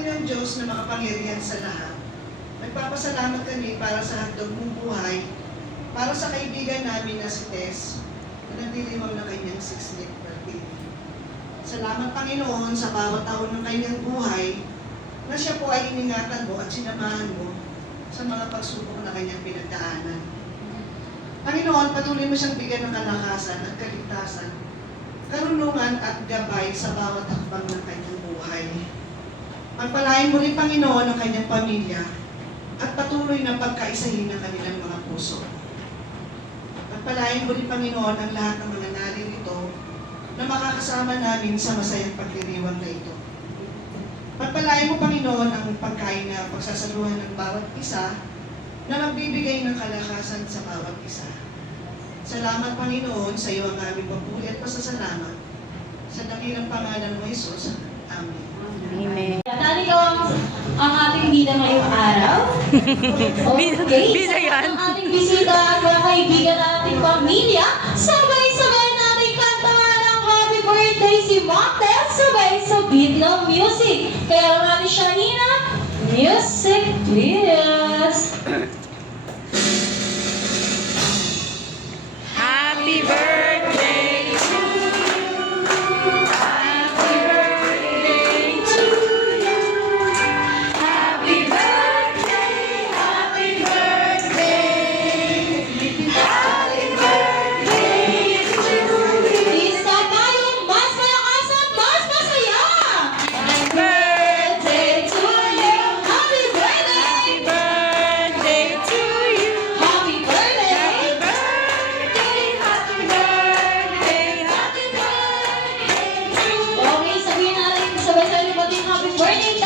Panginoong Diyos na makapangyarihan sa lahat, nagpapasalamat kami para sa handog mong buhay, para sa kaibigan namin na si Tess, na nagdiriwang ng kanyang 6th birthday. Salamat, Panginoon, sa bawat taon ng kanyang buhay, na siya po ay iningatan mo at sinamahan mo sa mga pagsubok na kanyang pinagdaanan. Panginoon, patuloy mo siyang bigyan ng kalakasan at kaligtasan, karunungan at gabay sa bawat hakbang ng kanyang buhay. Pagpalain mo rin, Panginoon, ang kanyang pamilya at patuloy na pagkaisahin ng kanilang mga puso. Pagpalain mo rin, Panginoon, ang lahat ng mga naririto na makakasama namin sa masayang pagdiriwang na ito. Pagpalain mo, Panginoon, ang pagkain na pagsasaluhan ng bawat isa na magbibigay ng kalakasan sa bawat isa. Salamat, Panginoon, sa iyo ang aming papuri at pasasalamat. Sa dakilang pangalan mo, Jesus. Amen. Amen. Narito ang ating bida ngayong araw. Okay, Bida yan. Ang ating bisita at mga kaibigan at ating pamilya, sabay-sabay natin kantahan ang happy birthday si Montes, sabay sa beat ng music. Kaya natin siya, Nina, music please. Happy birthday to you. Happy birthday to you. Happy birthday, happy birthday. Happy birthday to you. Isa tayong mas malakas at mas masaya. Happy birthday to you. Happy birthday! Happy birthday to you. Happy birthday! Happy birthday, happy birthday, happy birthday to you. Okay, sabihin natin sabay-sabay bating happy birthday